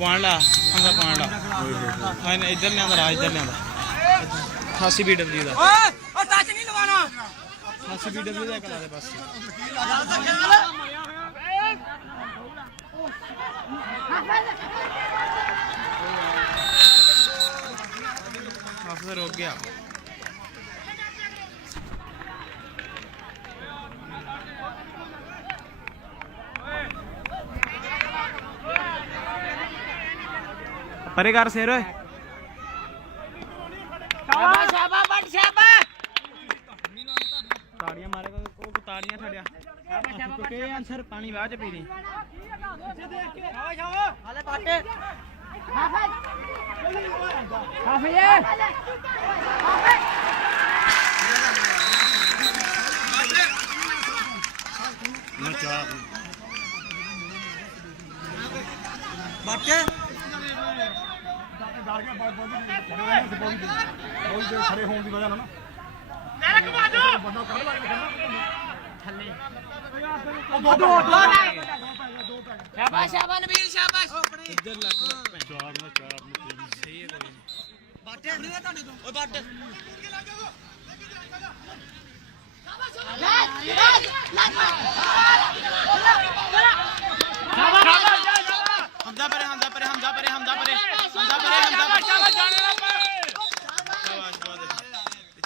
पान ला हमदा पान ला हां इधर ले आंदा इधर ले आंदा 88 BW दा ओ टच नहीं लवाना 88 BW दा कला दे बस हाफिज रुक गया परे कर शेर शाबाश शाबाश बट शाबाश ताड़ियां मारेगा वो ताड़ियां छड़िया शाबाश शाबाश के आंसर पानी बाज पी रही शाबाश शाबाश हाले पाटे हाफिज हाफिज ना चार बाटे खड़े होने की वजह ना शाबाश शाबाश नबील शाबाश इधर लग चार ना चार आपने सही है कोई बाटे नहीं है ਤੁਹਾਡੇ ਤੋਂ ਓਏ ਬਾटे हमजा परे हमजा परे हमजा परे हमजा परे हमजा परे हमजा परे शाबाश जाने ना पाए शाबाश बहुत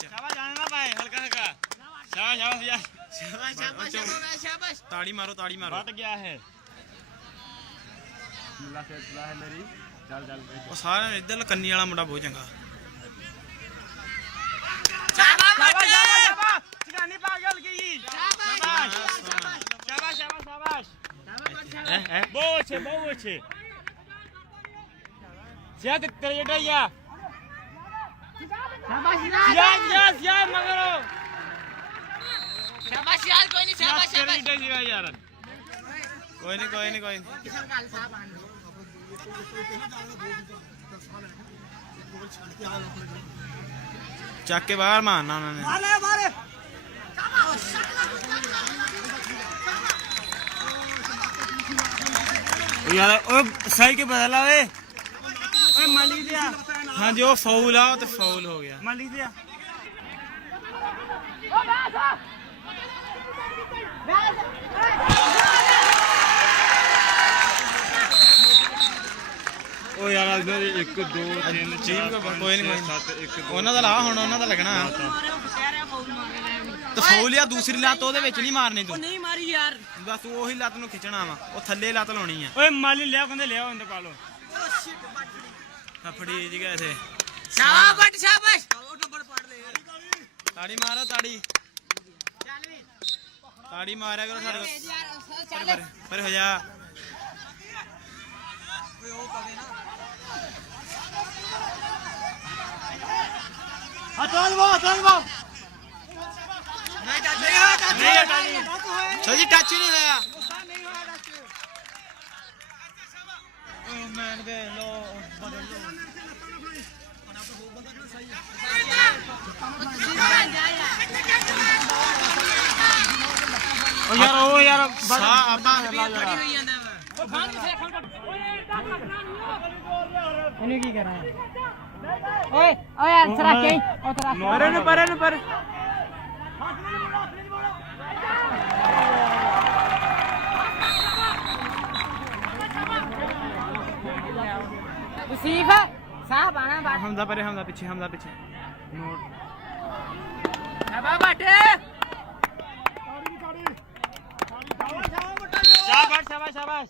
शाबाश जाने ना पाए हल्का हल्का शाबाश शाबाश यार शाबाश शाबाश शाबाश शाबाश ताड़ी मारो फट गया है अल्लाह से अल्लाह है मेरी चल चल ओ सारा इधर कन्नी वाला मुंडा बहुत चंगा शाबाश शाबाश चिकानी पागल की शाबाश शाबाश शाबाश शाबाश बहुत अच्छे सियाद तेरे या शाबाश यार मगरो शाबाश यार कोई नहीं शाबाश शाबाश यार कोई नहीं चक के बाहर मारना उन्होंने मारे यार ओ सही के बदला वे ओए माली दिया हां जी वो फाउल आ तो फाउल हो गया माली दिया ओ यार इधर 1 2 3 4 कोई नहीं 7 1 2 ਉਹਨਾਂ ਦਾ ਲਾ ਹੁਣ ਉਹਨਾਂ ਦਾ ਲੱਗਣਾ ਤੇ ਫਾਉਲ ਆ ਦੂਸਰੀ ਲੱਤ ਉਹਦੇ ਵਿੱਚ ਨਹੀਂ ਮਾਰਨੀ ਤੂੰ ਨਹੀਂ ਮਾਰੀ ਯਾਰ ਬਸ ਤੂੰ ਉਹੀ ਲੱਤ ਨੂੰ ਖਿੱਚਣਾ ਵਾ ਉਹ ਥੱਲੇ ਲੱਤ ਲਾਉਣੀ ਆ ਓਏ ਮਾਲੀ ਲਿਆ ਕਹਿੰਦੇ ਲਿਆਓ ਇਹਦੇ ਪਾਲੋ ਫੜੀ ਜੀ ਗਏ ਥੇ ਸ਼ਾਬਾਸ਼ ਸ਼ਾਬਾਸ਼ ਉਹ ਨੰਬਰ ਪੜ ਲੈ ਤਾੜੀ ਮਾਰੋ ਤਾੜੀ ਚੱਲ ਵੀ ਤਾੜੀ ਮਾਰਿਆ ਕਰੋ ਸਾਡੇ ਪਰ ਹੋ ਜਾ ਓਏ ਉਹ ਕਵੇ ਨਾ ਹਟਾਲ ਵਾ नहीं सर जी टच ही नहीं होया यार ओ यार की कर रहा है ओए ओए आंसर आके ओ तेरा पर वसीफ साहब आना बात हमदा पीछे नोट शाबाश बाटे शाबाश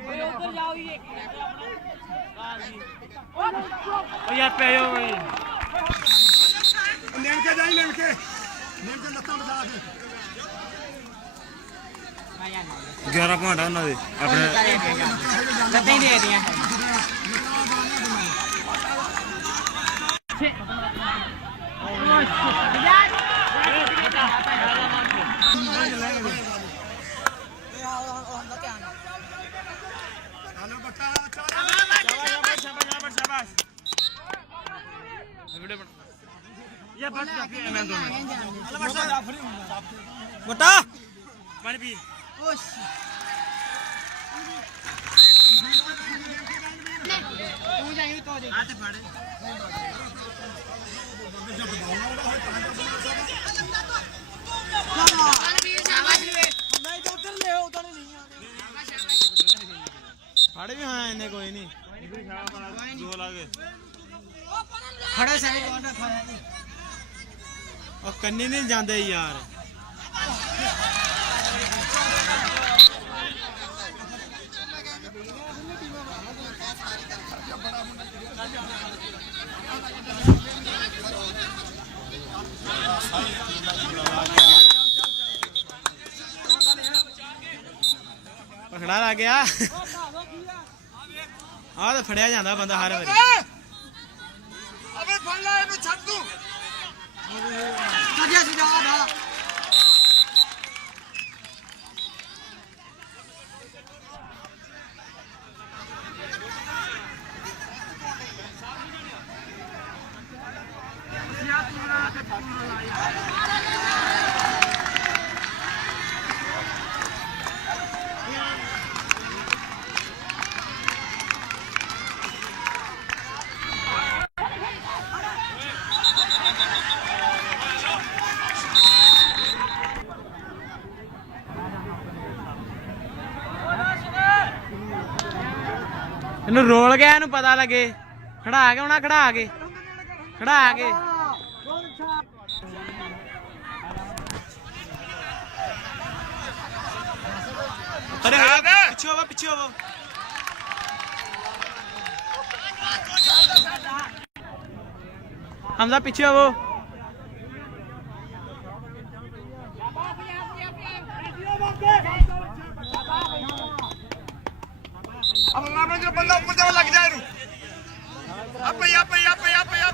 उधर जाओ ये ओ यार पे आयो भाई लेन के लत्ता बजा के 11 पॉइंट ਉਹਨਾਂ ਦੇ ਆਪਣੇ ਲੱਤਾਂ ਹੀ ਦੇ ਦੀਆਂ बटा पानी पी ਤੂੰ ਜਾਈਂ ਤੋ ਦੇ ਹੱਥ ਫੜ ਫੜ ਵੀ ਹਾਂ ਇੰਨੇ ਕੋਈ ਨਹੀਂ ਦੋ ਲਾ ਕੇ ਖੜੇ ਸਹੀ ਕੋਣ ਖਾਇਆ ਨਹੀਂ ਉਹ ਕੰਨੀ ਨਹੀਂ ਜਾਂਦੇ ਯਾਰ ਪਖੜਾ ਲੱਗ ਗਿਆ ਆਹ ਤਾਂ ਫੜਿਆ ਜਾਂਦਾ ਬੰਦਾ ਹਰ ਵਾਰੀ ਅਬੇ ਫੜ ਲੈ ਇਹਨੂੰ ਛੱਡ ਤੂੰ ਕੱਢਿਆ ਸੀ ਜਾ ਆ ਇਹਨੂੰ ਰੋਲ ਗਿਆ ਇਹਨੂੰ ਪਤਾ ਲੱਗੇ ਖੜਾ ਕੇ ਹੋਣਾ ਖੜਾ ਕੇ ਅਰੇ ਪਿੱਛੇ ਹੋਵੋ ਹਮਜ਼ਾ ਪਿੱਛੇ ਹੋਵੋ अब बंदा ऊपर जाओ लग जाए आपे